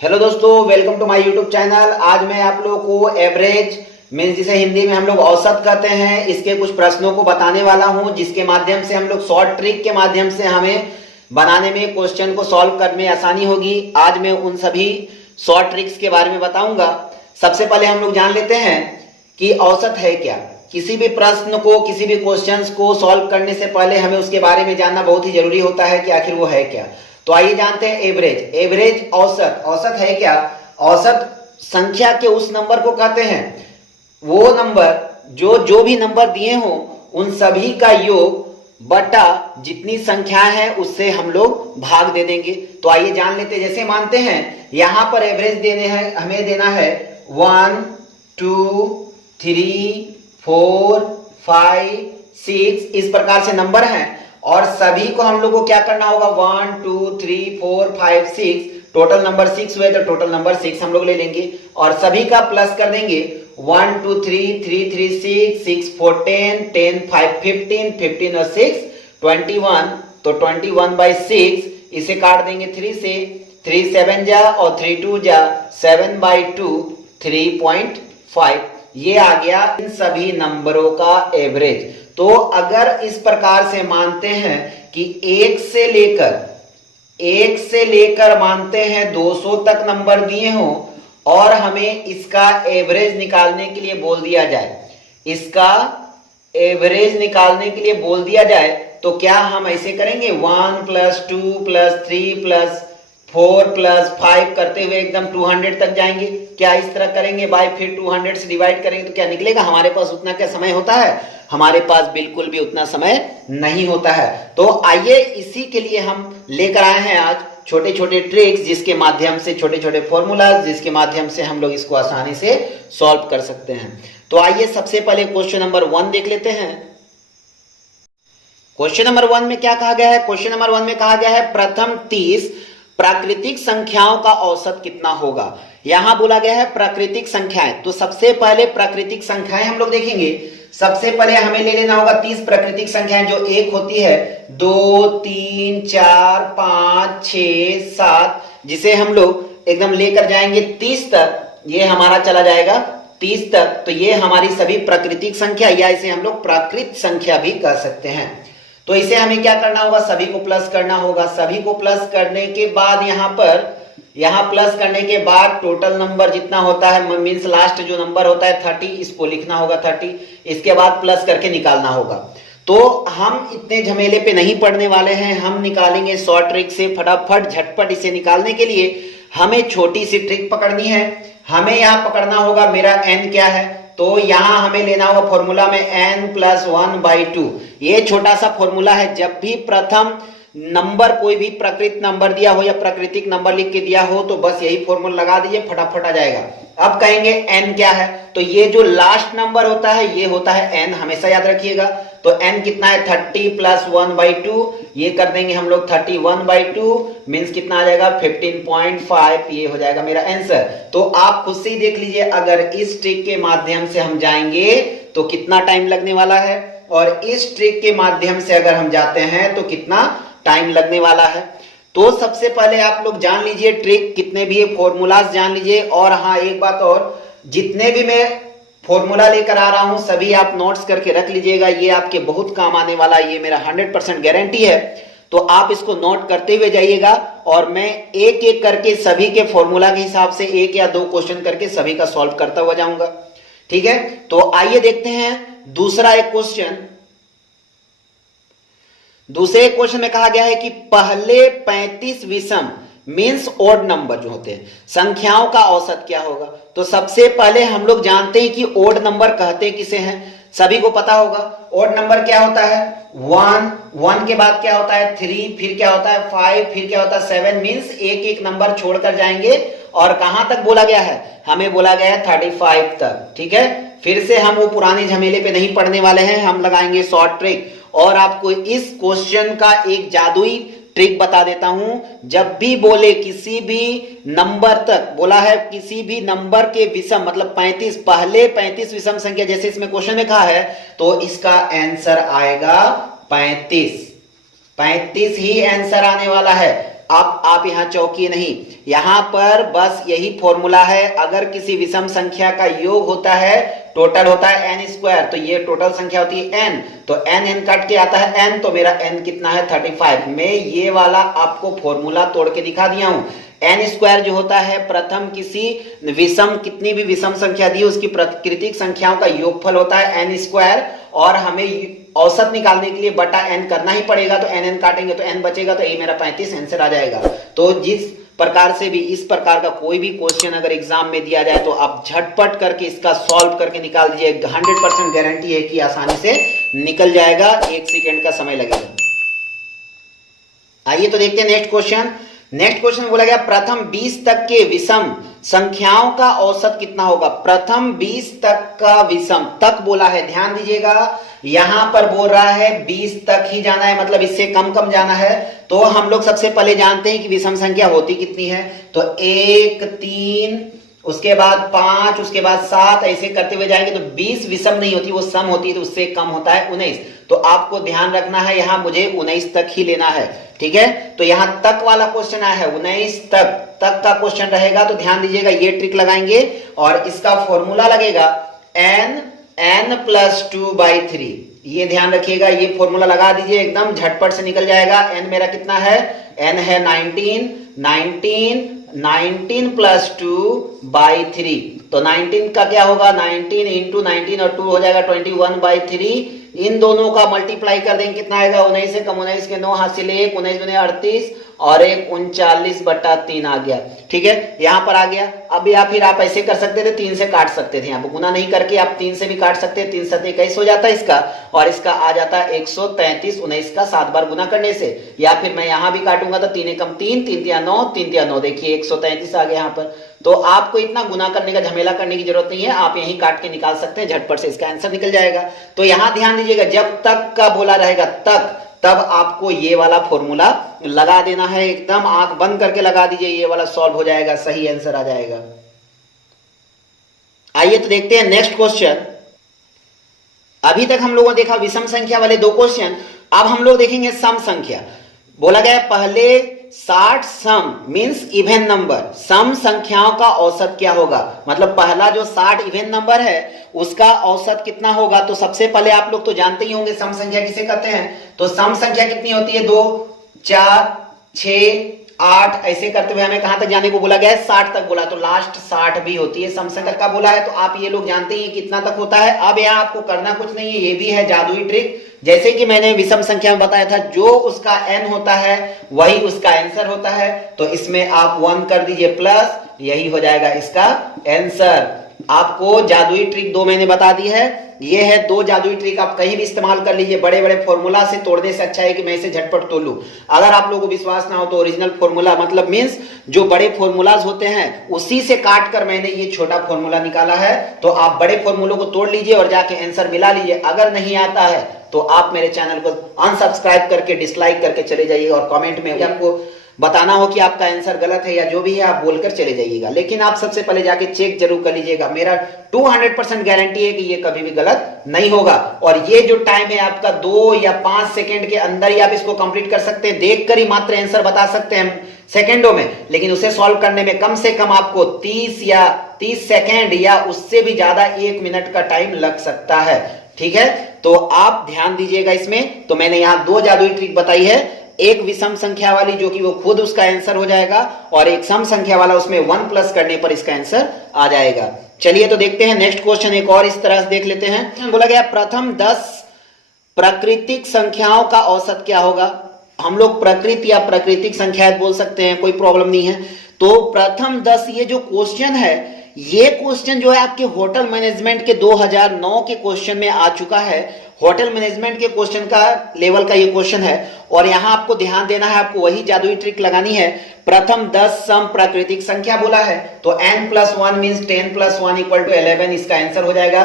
Hello दोस्तों, welcome to my YouTube channel. आज मैं आप लोगों को एवरेज मीन्स जिसे हिंदी में हम लोग औसत कहते हैं, इसके कुछ प्रश्नों को बताने वाला हूं, जिसके माध्यम से हम लोग शॉर्ट ट्रिक के माध्यम से हमें बनाने में क्वेश्चन को सॉल्व करने में आसानी होगी। आज मैं उन सभी शॉर्ट ट्रिक्स के बारे में बताऊंगा। सबसे पहले हम लोग जान लेते हैं कि औसत है क्या। किसी भी प्रश्न को, किसी भी क्वेश्चन को सॉल्व करने से पहले हमें उसके बारे में जानना बहुत ही जरूरी होता है कि आखिर वो है क्या। तो आइए जानते हैं एवरेज। एवरेज औसत, औसत है क्या। औसत संख्या के उस नंबर को कहते हैं, वो नंबर जो भी नंबर दिए हो उन सभी का योग बटा जितनी संख्या है उससे हम लोग भाग दे देंगे। तो आइए जान लेते हैं। जैसे मानते हैं यहां पर एवरेज देने हैं, हमें देना है 1 2 3 4 5 6 इस प्रकार से नंबर हैं, और सभी को हम लोग को क्या करना होगा 1 2 3 4 5 6 टोटल नंबर 6 हुए तो टोटल नंबर 6 हम लोग ले लेंगे और सभी का प्लस कर देंगे। 1 2 3 3 3 6 6 4 10 10 5 15 15 और 6 21 तो 21/6 इसे काट देंगे 3 से। 3 7 जा और 3 2 जा 7/2 3.5 ये आ गया इन सभी नंबरों का एवरेज। तो अगर इस प्रकार से मानते हैं कि एक से लेकर मानते हैं 200 तक नंबर दिए हो और हमें इसका एवरेज निकालने के लिए बोल दिया जाए, इसका एवरेज निकालने के लिए बोल दिया जाए, तो क्या हम ऐसे करेंगे 1 + 2 + 3 + 4 + 5 करते हुए एकदम 200 तक जाएंगे। क्या इस तरह करेंगे बाय, फिर 200 से डिवाइड करेंगे तो क्या निकलेगा। हमारे पास उतना क्या समय होता है, हमारे पास बिल्कुल भी उतना समय नहीं होता है। तो आइए इसी के लिए हम लेकर आए हैं आज छोटे छोटे ट्रिक्स, जिसके माध्यम से छोटे छोटे फॉर्मूलाज, जिसके माध्यम से हम लोग इसको आसानी से सॉल्व कर सकते हैं। तो आइए सबसे पहले क्वेश्चन नंबर 1 देख लेते हैं। क्वेश्चन नंबर 1 में क्या कहा गया है। क्वेश्चन नंबर 1 में कहा गया है प्रथम 30 प्राकृतिक संख्याओं का औसत कितना होगा। यहां बोला गया है प्राकृतिक संख्याएं, तो सबसे पहले प्राकृतिक संख्याएं हम लोग देखेंगे। सबसे पहले हमें ले लेना होगा 30 प्राकृतिक संख्याएं, जो एक होती है 2 3 4 5 6 7, जिसे हम लोग एकदम लेकर जाएंगे 30 तक। ये हमारा चला जाएगा 30 तक, तो ये हमारी सभी प्राकृतिक संख्या, या इसे हम लोग प्राकृत संख्या भी कह सकते हैं। तो इसे हमें क्या करना होगा, सभी को प्लस करना होगा। सभी को प्लस करने के बाद यहां प्लस करने के बाद टोटल नंबर जितना होता है, मींस लास्ट जो नंबर होता है 30, इसको लिखना होगा 30। इसके बाद प्लस करके निकालना होगा। तो हम इतने झमेले पे नहीं पड़ने वाले हैं, हम निकालेंगे शॉर्ट ट्रिक से फटाफट झटपट। इसे निकालने के लिए हमें छोटी सी ट्रिक पकड़नी है। हमें यहां पकड़ना होगा मेरा n क्या है, तो यहां हमें लेना होगा फॉर्मूला में n + 1/2। ये छोटा सा फॉर्मूला है। जब भी प्रथम नंबर कोई भी प्राकृत नंबर दिया हो या प्राकृतिक नंबर लिख के दिया हो तो बस यही फॉर्मूला लगा दीजिए, फटाफट आ जाएगा। अब कहेंगे n क्या है, तो ये जो लास्ट नंबर होता है ये होता है n, हमेशा याद रखिएगा। तो n कितना है 30 + 1/2, ये कर देंगे हम लोग 31/2 मींस कितना आ जाएगा 15.5, ये हो जाएगा मेरा आंसर। तो आप खुद से ही देख लीजिए, अगर इस ट्रिक के माध्यम से हम जाएंगे तो कितना टाइम लगने वाला है, और इस ट्रिक के माध्यम से अगर हम जाते हैं तो कितना टाइम लगने वाला है। तो सबसे पहले आप लोग जान लीजिए ट्रिक, कितने भी फॉर्मूलाज जान लीजिए। और हाँ, एक बात और, जितने भी मैं फॉर्मूला लेकर आ रहा हूं सभी आप नोट्स करके रख लीजिएगा, ये आपके बहुत काम आने वाला है, ये मेरा 100% गारंटी है। तो आप इसको नोट करते हुए जाइएगा और मैं एक एक करके सभी के फॉर्मूला के हिसाब से 1 या 2 क्वेश्चन करके सभी का सॉल्व करता हुआ जाऊंगा, ठीक है। तो आइए देखते हैं दूसरा एक क्वेश्चन। दूसरे क्वेश्चन में कहा गया है कि पहले 35 विषम मींस ओड नंबर जो होते हैं संख्याओं का औसत क्या होगा। तो सबसे पहले हम लोग जानते हैं कि ओड नंबर कहते किसे हैं, सभी को पता होगा। ओड नंबर क्या होता है 1 के बाद क्या होता है 3, फिर क्या होता है 5, फिर क्या होता है 7, मींस एक एक नंबर छोड़कर जाएंगे। और कहां तक बोला गया है, हमें बोला गया है 35 तक, ठीक है। फिर से हम वो पुराने झमेले पे नहीं पड़ने वाले हैं, हम लगाएंगे शॉर्ट ट्रिक। और आपको इस क्वेश्चन का एक जादुई ट्रिक बता देता हूं। जब भी बोले किसी भी नंबर तक, बोला है किसी भी नंबर के विषम मतलब 35, पहले 35 विषम संख्या जैसे इसमें क्वेश्चन में कहा है, तो इसका आंसर आएगा 35 ही आंसर आने वाला है। आप यहाँ चौंकिए नहीं, यहाँ पर बस यही फॉर्मूला है। अगर किसी विषम संख्या का योग होता है, टोटल होता है n स्क्वायर, तो ये टोटल संख्या होती है n, तो n कट के आता है n, तो मेरा n कितना है 35। मैं ये वाला आपको फॉर्मूला तोड़ के दिखा दिया हूं। n स्क्वायर जो होता है प्रथम किसी विषम, कितनी भी विषम संख्या दी उसकी प्राकृतिक संख्याओं का योगफल होता है n स्क्वायर, और हमें औसत निकालने के लिए बटा n करना ही पड़ेगा। तो n काटेंगे तो n बचेगा, तो ये मेरा 35 आंसर आ जाएगा। तो जिस प्रकार से भी इस प्रकार का कोई भी क्वेश्चन अगर एग्जाम में दिया जाए तो आप झटपट करके इसका सॉल्व करके निकाल दीजिए। 100% गारंटी है कि आसानी से निकल जाएगा, 1 सेकंड का समय लगेगा। आइए तो देखते हैं नेक्स्ट क्वेश्चन। नेक्स्ट क्वेश्चन बोला गया प्रथम 20 तक के विषम संख्याओं का औसत कितना होगा। प्रथम 20 तक का विषम, तक बोला है, ध्यान दीजिएगा, यहां पर बोल रहा है 20 तक ही जाना है, मतलब इससे कम कम जाना है। तो हम लोग सबसे पहले जानते हैं कि विषम संख्या होती कितनी है, तो 1 3 उसके बाद 5 उसके बाद 7 ऐसे करते हुए जाएंगे तो 20 विषम नहीं होती, वो सम होती है, तो उससे कम होता है 19। तो आपको ध्यान रखना है, यहां मुझे 19 तक ही लेना है, ठीक है। तो यहां तक वाला क्वेश्चन आया है, 19 तक का क्वेश्चन रहेगा, तो ध्यान दीजिएगा ये ट्रिक लगाएंगे और इसका फॉर्मूला लगेगा n प्लस 2/3। ये ध्यान रखिएगा, ये फॉर्मूला लगा दीजिए, एकदम झटपट से निकल जाएगा। n मेरा कितना है, n है 19 प्लस 2/3, तो 19 का क्या होगा, 19 इंटू 19 और 2 हो जाएगा 21/3। इन दोनों का मल्टीप्लाई कर देंगे, कितना आएगा, 19 से कम 19 के 9 हासिल 1, 19 दूनी 38 और 1 39/3 आ गया, ठीक है, यहां पर आ गया। अब या फिर आप ऐसे कर सकते थे, 3 से काट सकते थे, यहाँ पर गुना नहीं करके आप 3 से भी काट सकते हैं। 3 7 21 हो जाता है इसका, और इसका आ जाता है 133, 19 का 7 बार गुना करने से। या फिर मैं यहां भी काटूंगा तो 3 एकम 3, 3 तिया 9, 3 तिया 9, देखिए 133 आ गया यहाँ पर। तो आपको इतना गुना करने का झमेला करने की जरूरत नहीं है, आप यही काट के निकाल सकते हैं, झटपट से इसका आंसर निकल जाएगा। तो यहां ध्यान दीजिएगा, जब तक का बोला रहेगा तक, तब आपको ये वाला फॉर्मूला लगा देना है, एकदम आंख बंद करके लगा दीजिए, ये वाला सॉल्व हो जाएगा, सही आंसर आ जाएगा। आइए तो देखते हैं नेक्स्ट क्वेश्चन। अभी तक हम लोगों ने देखा विषम संख्या वाले 2 क्वेश्चन, अब हम लोग देखेंगे सम संख्या। बोला गया पहले 60 सम मींस इवन नंबर, सम संख्याओं का औसत क्या होगा, मतलब पहला जो 60 इवन नंबर है उसका औसत कितना होगा। तो सबसे पहले आप लोग तो जानते ही होंगे सम संख्या किसे कहते हैं। तो सम संख्या कितनी होती है, 2 4 6 8 ऐसे करते हुए हमें कहां तक जाने को बोला गया है, 60 तक बोला, तो लास्ट 60 भी होती है। सम संख्या का बोला है तो आप ये लोग जानते ही कितना तक होता है। अब यहाँ आपको करना कुछ नहीं है, ये भी है जादुई ट्रिक। जैसे कि मैंने विषम संख्या में बताया था, जो उसका n होता है वही उसका आंसर होता है, तो इसमें आप 1 कर दीजिए प्लस, यही हो जाएगा इसका आंसर। आपको जादुई ट्रिक 2 मैंने बता दी है, ये है 2 जादुई ट्रिक, आप कहीं भी इस्तेमाल कर लीजिए। बड़े बड़े फॉर्मूला से तोड़ने से अच्छा है कि मैं इसे झटपट तोड़ लूं। अगर आप लोगों को विश्वास ना हो तो ओरिजिनल फॉर्मूला, मतलब मींस जो बड़े फॉर्मूलाज होते हैं उसी से काट कर मैंने ये छोटा फॉर्मूला निकाला है, तो आप बड़े फॉर्मूलों को तोड़ लीजिए और जाके आंसर मिला लीजिए। अगर नहीं आता है तो आप मेरे चैनल को अनसब्सक्राइब करके डिसलाइक करके चले जाइए, और कमेंट में आपको बताना हो कि आपका आंसर गलत है या जो भी है आप बोलकर चले जाइएगा। लेकिन आप सबसे पहले जाके चेक जरूर कर लीजिएगा, मेरा 200% गारंटी है कि ये कभी भी गलत नहीं होगा। और ये जो टाइम है आपका 2 या 5 सेकंड के अंदर ही आप इसको कंप्लीट कर सकते हैं, देखकर ही मात्र आंसर बता सकते हैं सेकंडों में, लेकिन उसे सॉल्व करने में कम से कम आपको 30 सेकंड या उससे भी ज्यादा 1 मिनट का टाइम लग सकता है, ठीक है। तो आप ध्यान दीजिएगा इसमें। तो मैंने यहां 2 जादुई ट्रिक बताई है, एक विषम संख्या वाली जो कि वो खुद उसका आंसर हो जाएगा, और एक सम संख्या वाला उसमें 1 प्लस करने पर इसका आंसर आ जाएगा। चलिए तो देखते हैं नेक्स्ट क्वेश्चन, एक और इस तरह से देख लेते हैं। बोला गया प्रथम 10 प्राकृतिक संख्याओं का औसत क्या होगा। हम लोग प्रकृति या प्राकृतिक संख्याएं बोल सकते हैं, कोई प्रॉब्लम नहीं है। तो प्रथम 10 ये जो क्वेश्चन है, ये क्वेश्चन जो है आपके होटल मैनेजमेंट के 2009 के क्वेश्चन में आ चुका है। होटल मैनेजमेंट के क्वेश्चन का लेवल का ये क्वेश्चन है, और यहां आपको ध्यान देना है, आपको वही जादुई ट्रिक लगानी है। प्रथम 10 सम प्राकृतिक संख्या बोला है, तो n+1 मींस 10 + 1 = 11 इसका आंसर हो जाएगा।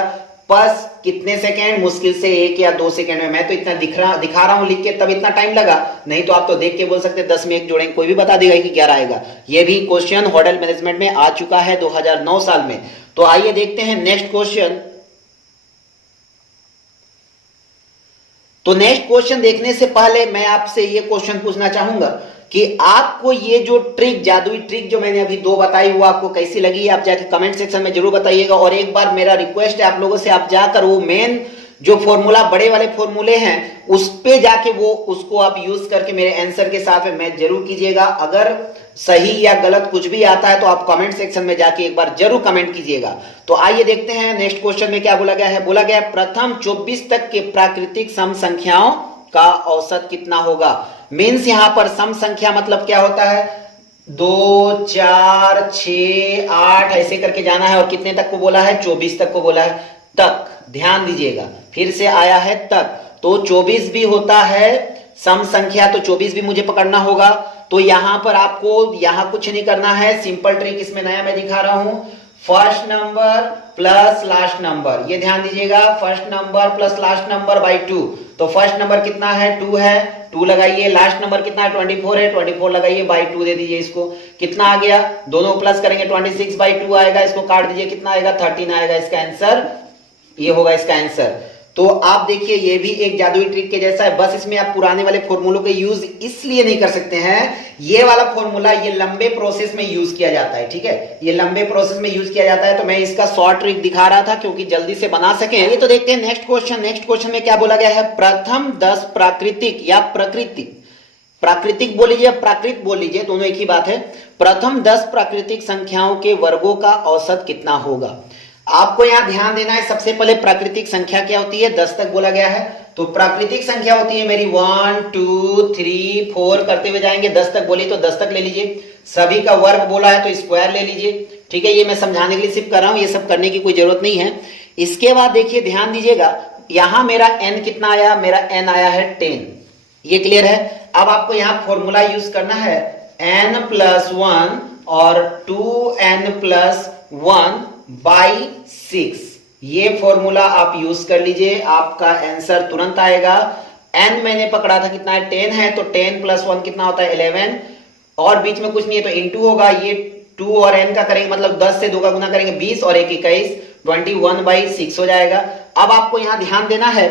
बस कितने सेकेंड, मुश्किल से 1 या 2 सेकेंड में। मैं तो इतना दिखा रहा हूं लिख के, तब इतना टाइम लगा, नहीं तो आप तो देख के बोल सकते 10 में 1 जोड़ेंगे, कोई भी बता देगा कि क्या रहेगा। ये भी क्वेश्चन होटल मैनेजमेंट में आ चुका है 2009 साल में। तो आइए देखते हैं नेक्स्ट क्वेश्चन। तो नेक्स्ट क्वेश्चन देखने से पहले मैं आपसे ये क्वेश्चन पूछना चाहूंगा कि आपको ये जो ट्रिक, जादुई ट्रिक जो मैंने अभी दो बताई, वो आपको कैसी लगी, आप जाके कमेंट सेक्शन में जरूर बताइएगा। और एक बार मेरा रिक्वेस्ट है आप लोगों से, आप जाकर वो मेन जो फॉर्मूला, बड़े वाले फॉर्मूले हैं, उस पे जाके वो उसको आप यूज करके मेरे आंसर के साथ में मैच जरूर कीजिएगा। अगर सही या गलत कुछ भी आता है तो आप कमेंट सेक्शन में जाके एक बार जरूर कमेंट कीजिएगा। तो आइए देखते हैं नेक्स्ट क्वेश्चन में क्या बोला गया है। बोला गया है प्रथम 24 तक के प्राकृतिक सम संख्याओं का औसत कितना होगा। मीन्स यहां पर सम संख्या मतलब क्या होता है, 2 4 6 8 ऐसे करके जाना है। और कितने तक को बोला है, 24 तक को बोला है। तक, ध्यान दीजिएगा, फिर से आया है तक, तो 24 भी होता है सम संख्या, तो 24 भी मुझे पकड़ना होगा। तो यहां पर आपको यहां कुछ नहीं करना है, सिंपल ट्रिक इसमें नया मैं दिखा रहा हूं, first number plus last number, ये ध्यान दीजिएगा, first number plus last number by 2। तो फर्स्ट नंबर कितना है, 2 है, 2 लगाइए। लास्ट नंबर कितना है, 24 है, 24 लगाइए, बाई 2 दे दीजिए। इसको कितना आ गया, दोनों प्लस करेंगे 26 बाई 2 आएगा, इसको काट दीजिए, कितना आएगा, 13 आएगा। इसका आंसर ये होगा, इसका आंसर। तो आप देखिए ये भी एक जादुई ट्रिक के जैसा है, बस इसमें आप पुराने वाले फॉर्मूलों का यूज इसलिए नहीं कर सकते हैं, ये वाला फॉर्मूला ये लंबे प्रोसेस में यूज किया जाता है, ठीक है, ये लंबे प्रोसेस में यूज किया जाता है। तो मैं इसका शॉर्ट ट्रिक दिखा रहा था क्योंकि जल्दी से बना सके। ये तो देखते हैं नेक्स्ट क्वेश्चन। नेक्स्ट क्वेश्चन में क्या बोला गया है, प्रथम 10 प्राकृतिक या प्राकृतिक बोल लीजिए, प्राकृत बोल लीजिए, दोनों एक ही बात है। प्रथम 10 प्राकृतिक संख्याओं के वर्गों का औसत कितना होगा। आपको यहां ध्यान देना है, सबसे पहले प्राकृतिक संख्या क्या होती है, 10 तक बोला गया है। तो प्राकृतिक संख्या होती है मेरी 1 2 3 4 करते हुए जाएंगे, 10 तक बोली तो 10 तक ले लीजिए। सभी का वर्ग बोला है तो स्क्वायर ले लीजिए, ठीक है। ये मैं समझाने के लिए सिर्फ कर रहा हूं, ये सब करने की कोई जरूरत नहीं है। इसके बाद देखिए, ध्यान दीजिएगा, यहां मेरा n कितना आया, मेरा n आया है 10, ये क्लियर है। अब आपको यहां फॉर्मूला यूज करना है, n प्लस 1 और 2n प्लस 1 बाई 6, ये फॉर्मूला आप यूज कर लीजिए, आपका आंसर तुरंत आएगा। n मैंने पकड़ा था कितना है, 10 है, तो 10 प्लस 1 कितना होता है, 11, और बीच में कुछ नहीं है तो इनटू होगा। ये 2 और n का करेंगे मतलब 10 से 2 का गुना करेंगे 20 और 1 21, 21 बाई 6 हो जाएगा। अब आपको यहां ध्यान देना है,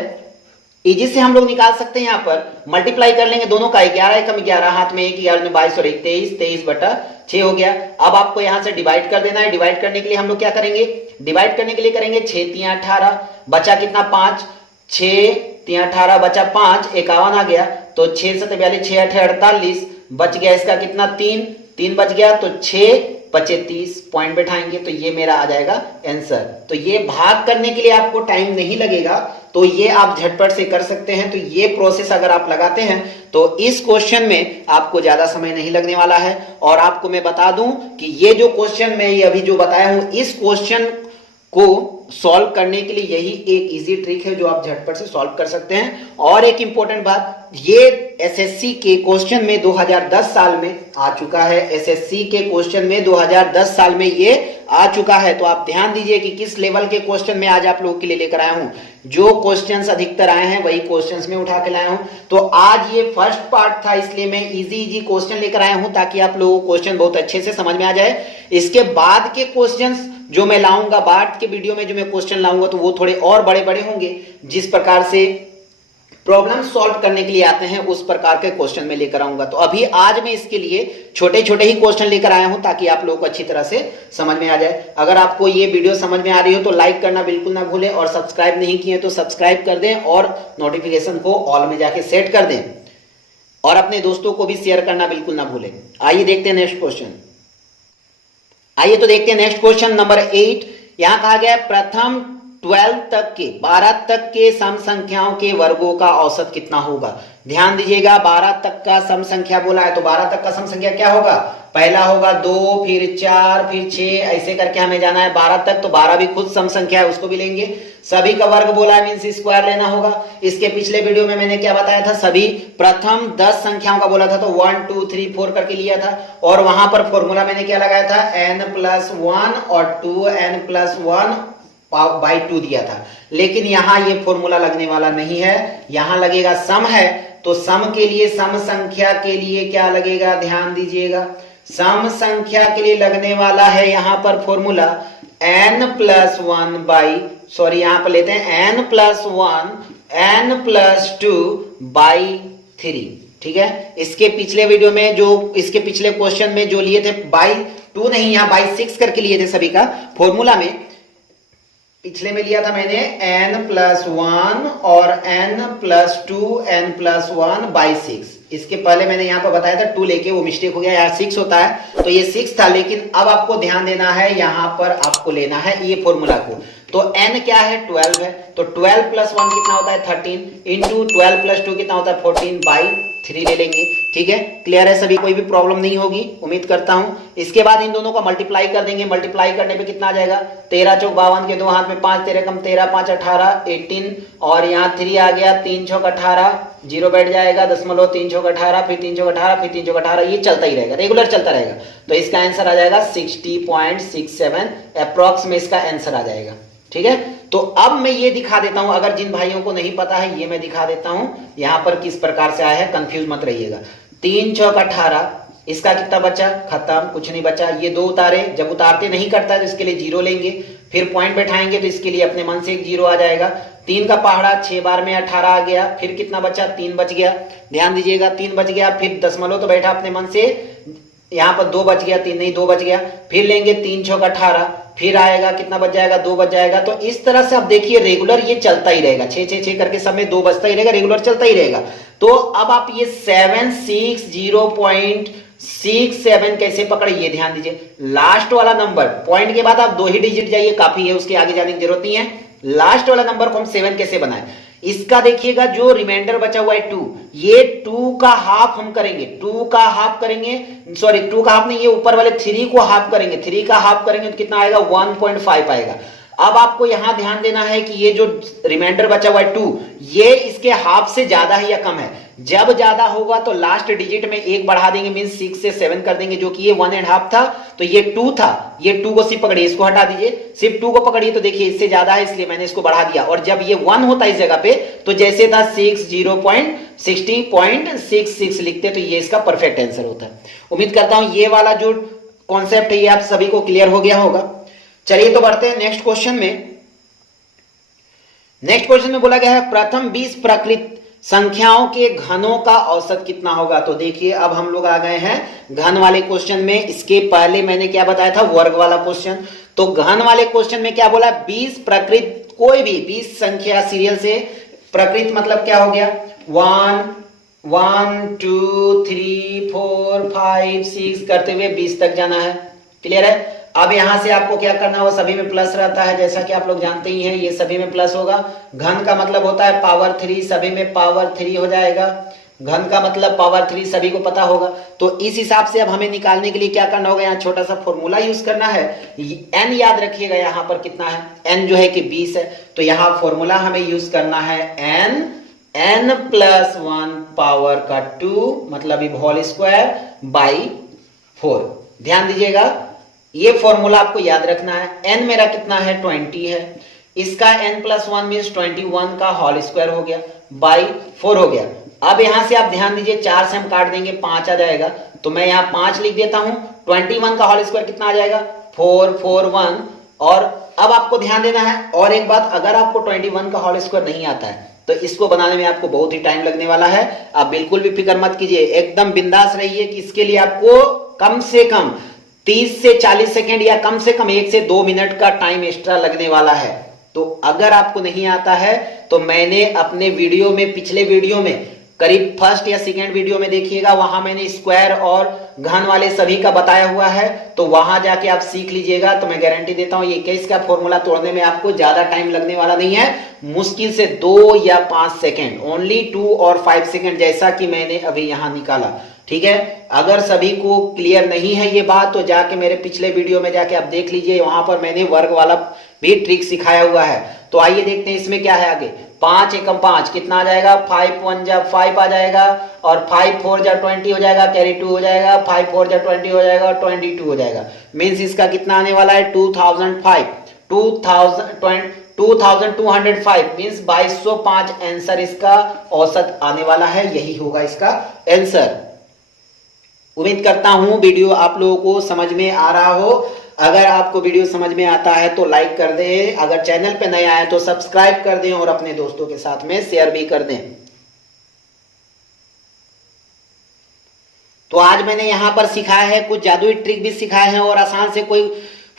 इजी से हम लोग निकाल सकते हैं, यहां पर मल्टीप्लाई कर लेंगे दोनों का, 11 एकम 11, हाथ में 1, 11 में 22 और 1 23, 23 बटा 6 हो गया। अब आपको यहां से डिवाइड कर देना है। डिवाइड करने के लिए हम लोग क्या करेंगे, डिवाइड करने के लिए करेंगे 6 3 18, बचा कितना 5, 6 3 18 बचा 5, 51 आ गया। तो 6 7 42, 6 8 48, बच गया इसका कितना 3 बच गया, तो 6 बचे 30, पॉइंट बैठाएंगे तो ये मेरा आ जाएगा आंसर। तो ये भाग करने के लिए आपको टाइम नहीं लगेगा, तो ये आप झटपट से कर सकते हैं। तो ये प्रोसेस अगर आप लगाते हैं तो इस क्वेश्चन में आपको ज्यादा समय नहीं लगने वाला है। और आपको मैं बता दूं कि ये जो क्वेश्चन मैं ये अभी जो बताया हूं, इस क्वेश्चन को सॉल्व करने के लिए यही एक इजी ट्रिक है जो आप झटपट से सॉल्व कर सकते हैं। और एक इंपॉर्टेंट बात, ये एसएससी के क्वेश्चन में 2010 साल में आ चुका है, एसएससी के क्वेश्चन में 2010 साल में ये आ चुका है। तो आप ध्यान दीजिए कि किस लेवल के क्वेश्चन में आज आप लोगों के लिए लेकर आया हूं। जो क्वेश्चंस अधिकतर आए हैं वही क्वेश्चंस में उठा के लाया हूं। तो आज ये फर्स्ट पार्ट था, इसलिए मैं इजी क्वेश्चन लेकर आया हूं ताकि आप लोगों को क्वेश्चन बहुत अच्छे से समझ में आ जाए। इसके बाद के क्वेश्चंस जो मैं लाऊंगा, बाद के वीडियो में जो मैं क्वेश्चन लाऊंगा तो वो थोड़े और बड़े बड़े होंगे, जिस प्रकार से प्रॉब्लम सॉल्व करने के लिए आते हैं उस प्रकार के क्वेश्चन में लेकर आऊंगा। तो अभी आज मैं इसके लिए छोटे छोटे ही क्वेश्चन लेकर आया हूं ताकि आप लोगों को अच्छी तरह से समझ में आ जाए। अगर आपको ये वीडियो समझ में आ रही हो तो लाइक करना बिल्कुल ना भूलें, और सब्सक्राइब नहीं किए तो सब्सक्राइब कर दें और नोटिफिकेशन को ऑल में जाके सेट कर दें, और अपने दोस्तों को भी शेयर करना बिल्कुल ना भूलें। आइए देखते हैं नेक्स्ट क्वेश्चन। आइए तो देखते हैं नेक्स्ट क्वेश्चन नंबर 8। यहां कहा गया है प्रथम 12 तक के सम संख्याओं के वर्गों का औसत कितना होगा। ध्यान दीजिएगा, 12 तक का सम संख्या बोला है तो 12 तक का सम संख्या क्या होगा, पहला होगा 2, फिर 4, फिर 6, ऐसे करके हमें जाना है 12 तक। तो 12 भी खुद सम संख्या है, उसको भी लेंगे। सभी का वर्ग बोला है मींस स्क्वायर लेना होगा। इसके पिछले वीडियो में मैंने क्या बताया था, सभी प्रथम 10 संख्याओं का बोला था तो 1 2 3 4 करके लिया था, और वहां पर फॉर्मूला मैंने क्या लगाया था, n प्लस 1 और 2n प्लस 1 बाई 2 दिया था। लेकिन यहां ये फॉर्मूला लगने वाला नहीं है, यहां लगेगा सम है। तो सम के लिए, सम संख्या के लिए क्या लगेगा, ध्यान दीजिएगा, सम संख्या के लिए लगने वाला है यहां पर formula n plus 1 by, sorry यहां पर लेते हैं n plus 1 n plus 2 by 3। ठीक है। इसके पिछले वीडियो में जो इसके पिछले क्वेश्चन में जो लिए थे बाई 2 नहीं, यहाँ बाई 6 करके लिए थे सभी का फॉर्मूला में। पिछले में लिया था मैंने n+1 और n+2 n+1 बाई 6। इसके पहले मैंने यहाँ पर बताया था 2 लेके, वो मिस्टेक हो गया, यहाँ 6 होता है तो ये 6 था। लेकिन अब आपको ध्यान देना है, यहाँ पर आपको लेना है ये फॉर्मूला को। तो n क्या है 12 है, तो 12 + 1 कितना होता है 13 इंटू 12 + 2 कितना होता है 14 बाई 3 ले लेंगे। ठीक है, क्लियर है सभी, कोई भी प्रॉब्लम नहीं होगी उम्मीद करता हूं। इसके बाद इन दोनों को मल्टीप्लाई कर देंगे। मल्टीप्लाई करने पे कितना आ जाएगा 13 चौक 52 के 2 हाथ में 5 तेरे कम 13 5 18 18 और यहाँ 3 आ गया 3 चौक 18 जीरो बैठ जाएगा दशमलव 3 चौक 18 फिर 3 चौक 18 फिर 3 चौक 18, ये चलता ही रहेगा, रेगुलर चलता रहेगा। तो इसका आंसर आ जाएगा 60.67 अप्रॉक्स में इसका आंसर आ जाएगा। ठीक है, तो अब मैं ये दिखा देता हूं, अगर जिन भाइयों को नहीं पता है ये मैं दिखा देता हूं यहां पर किस प्रकार से आया है, कंफ्यूज मत रहिएगा। 3 चौक 18, इसका कितना बचा, खत्म, कुछ नहीं बचा। ये 2 उतारे, जब उतारते नहीं करता है तो इसके लिए 0 लेंगे, फिर पॉइंट बैठाएंगे तो इसके लिए अपने मन से एक 0 आ जाएगा। 3 का पहाड़ा 6 बार में 18 आ गया, फिर कितना बचा 3 बच गया, ध्यान दीजिएगा 3 बच गया, फिर दशमलव तो बैठा अपने मन से, यहाँ पर 2 बच गया, 3 नहीं 2 बच गया, फिर लेंगे 3 चौक 18, फिर आएगा कितना बच जाएगा 2 बच जाएगा। तो इस तरह से आप देखिए रेगुलर ये चलता ही रहेगा, 6 6 6 करके सब में 2 बचता ही रहेगा, रेगुलर चलता ही रहेगा। तो अब आप ये 760.67 कैसे पकड़े ये ध्यान दीजिए। लास्ट वाला नंबर पॉइंट के बाद आप 2 ही डिजिट जाइए, काफी है, उसके आगे जाने की जरूरत नहीं है। लास्ट वाला नंबर को हम 7 कैसे बनाए, इसका देखिएगा जो रिमाइंडर बचा हुआ है 2, ये 2 का हाफ हम करेंगे, 2 का हाफ करेंगे, सॉरी 2 का हाफ नहीं, ये ऊपर वाले 3 को हाफ करेंगे, 3 का हाफ करेंगे तो कितना आएगा 1.5 आएगा। अब आपको यहां ध्यान देना है कि ये जो रिमाइंडर बचा हुआ है 2, ये इसके हाफ से ज्यादा है या कम है। जब ज्यादा होगा तो लास्ट डिजिट में 1 बढ़ा देंगे, मीन 6 से 7 कर देंगे, जो कि ये 1.5 था तो ये 2 था, ये 2 को सिर्फ पकड़िए, इसको हटा दीजिए, सिर्फ 2 को पकड़िए तो देखिए इससे ज्यादा है इसलिए मैंने इसको बढ़ा दिया। और जब ये 1 होता है इस जगह पे तो जैसे था 60.66 लिखते तो ये इसका परफेक्ट आंसर होता है। उम्मीद करता हूं ये वाला जो कॉन्सेप्ट है ये आप सभी को क्लियर हो गया होगा। चलिए तो बढ़ते हैं नेक्स्ट क्वेश्चन में। नेक्स्ट क्वेश्चन में बोला गया है प्रथम 20 प्राकृत संख्याओं के घनों का औसत कितना होगा। तो देखिए अब हम लोग आ गए हैं घन वाले क्वेश्चन में। इसके पहले मैंने क्या बताया था, वर्ग वाला क्वेश्चन। तो घन वाले क्वेश्चन में क्या बोला, 20 प्राकृत, कोई भी 20 संख्या सीरियल से, प्राकृत मतलब क्या हो गया 1 1 2 3 4 5 6 करते हुए 20 तक जाना है। क्लियर है। अब यहां से आपको क्या करना होगा, सभी में प्लस रहता है जैसा कि आप लोग जानते ही हैं, ये सभी में प्लस होगा। घन का मतलब होता है पावर 3, सभी में पावर 3 हो जाएगा। घन का मतलब पावर 3 सभी को पता होगा। तो इस हिसाब से अब हमें निकालने के लिए क्या करना होगा, यहाँ छोटा सा फॉर्मूला यूज करना है। n याद रखिएगा यहाँ पर कितना है, n जो है कि 20 है, तो यहाँ फॉर्मूला हमें यूज करना है n+1 पावर का 2 मतलब होल स्क्वायर बाई 4। ध्यान दीजिएगा ये फॉर्मूला आपको याद रखना है। n मेरा कितना है 20 है, इसका n+1 मीन्स 21 का होल स्क्वायर हो गया बाई 4 हो गया। अब यहां से आप ध्यान दीजिए 4 से हम काट देंगे 5 आ जाएगा, तो मैं यहाँ 5 लिख देता हूं। 21 का होल स्क्वायर कितना आ जाएगा 4 4 1। और अब आपको ध्यान देना है और एक बात, अगर आपको 21 का होल स्क्वायर नहीं आता है तो इसको बनाने में आपको बहुत ही टाइम लगने वाला है। आप बिल्कुल भी फिक्र मत कीजिए, एकदम बिंदास रहिए कि इसके लिए आपको कम से कम 30 से 40 सेकेंड या कम से कम 1 से 2 मिनट का टाइम एक्स्ट्रा लगने वाला है। तो अगर आपको नहीं आता है तो मैंने अपने वीडियो में, पिछले वीडियो में करीब फर्स्ट या सेकेंड वीडियो में देखिएगा, वहां मैंने स्क्वायर और घन वाले सभी का बताया हुआ है, तो वहां जाके आप सीख लीजिएगा। तो मैं गारंटी देता हूं ये 21 का फॉर्मूला तोड़ने में आपको ज्यादा टाइम लगने वाला नहीं है, मुश्किल से 2 या 5 सेकेंड, ओनली 2 और 5 सेकेंड, जैसा कि मैंने अभी यहां निकाला। ठीक है, अगर सभी को क्लियर नहीं है ये बात तो जाके मेरे पिछले वीडियो में जाके आप देख लीजिए, वहां पर मैंने वर्ग वाला भी ट्रिक सिखाया हुआ है। तो आइए देखते हैं इसमें क्या है आगे। 5 एकम 5 कितना आ जाएगा, 5 1 जा 5 आ जाएगा, और 5 4 जा 20 हो जाएगा, कैरी 2 हो जाएगा, 5 4 जा 20 हो जाएगा, 22 हो जाएगा। मीन्स इसका कितना आने वाला है 2205 मीन्स 2205 आंसर इसका औसत आने वाला है, यही होगा इसका आंसर। उम्मीद करता हूं वीडियो आप लोगों को समझ में आ रहा हो। अगर आपको वीडियो समझ में आता है तो लाइक कर दें, अगर चैनल पे नए आए तो सब्सक्राइब कर दें और अपने दोस्तों के साथ में शेयर भी कर दें। तो आज मैंने यहाँ पर सिखाया है, कुछ जादुई ट्रिक भी सिखाए हैं और आसान से कोई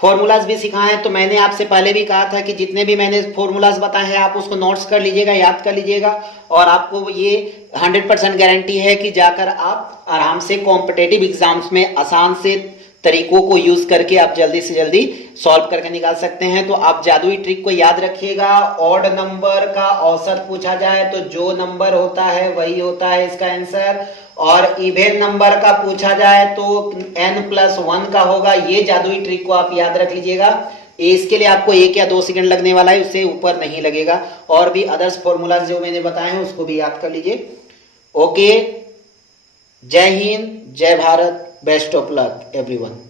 फॉर्मूलाज भी सिखाए हैं। तो मैंने आपसे पहले भी कहा था कि जितने भी मैंने फॉर्मूलाज बताए हैं आप उसको नोट्स कर लीजिएगा, याद कर लीजिएगा, और आपको ये 100% गारंटी है कि जाकर आप आराम से कॉम्पिटेटिव एग्जाम्स में आसान से तरीकों को यूज करके आप जल्दी से जल्दी सॉल्व करके निकाल सकते हैं। तो आप जादुई ट्रिक को याद रखिएगा। ऑड नंबर का औसत पूछा जाए तो जो नंबर होता है वही होता है इसका आंसर, और इवेन नंबर का पूछा जाए तो n+1 का होगा। ये जादुई ट्रिक को आप याद रख लीजिएगा। इसके लिए आपको 1 या 2 सेकंड लगने वाला है, उससे ऊपर नहीं लगेगा। और भी अदर्स फॉर्मूलाज जो मैंने बताए हैं उसको भी याद कर लीजिए। ओके, जय हिंद, जय Bharat, best of luck everyone.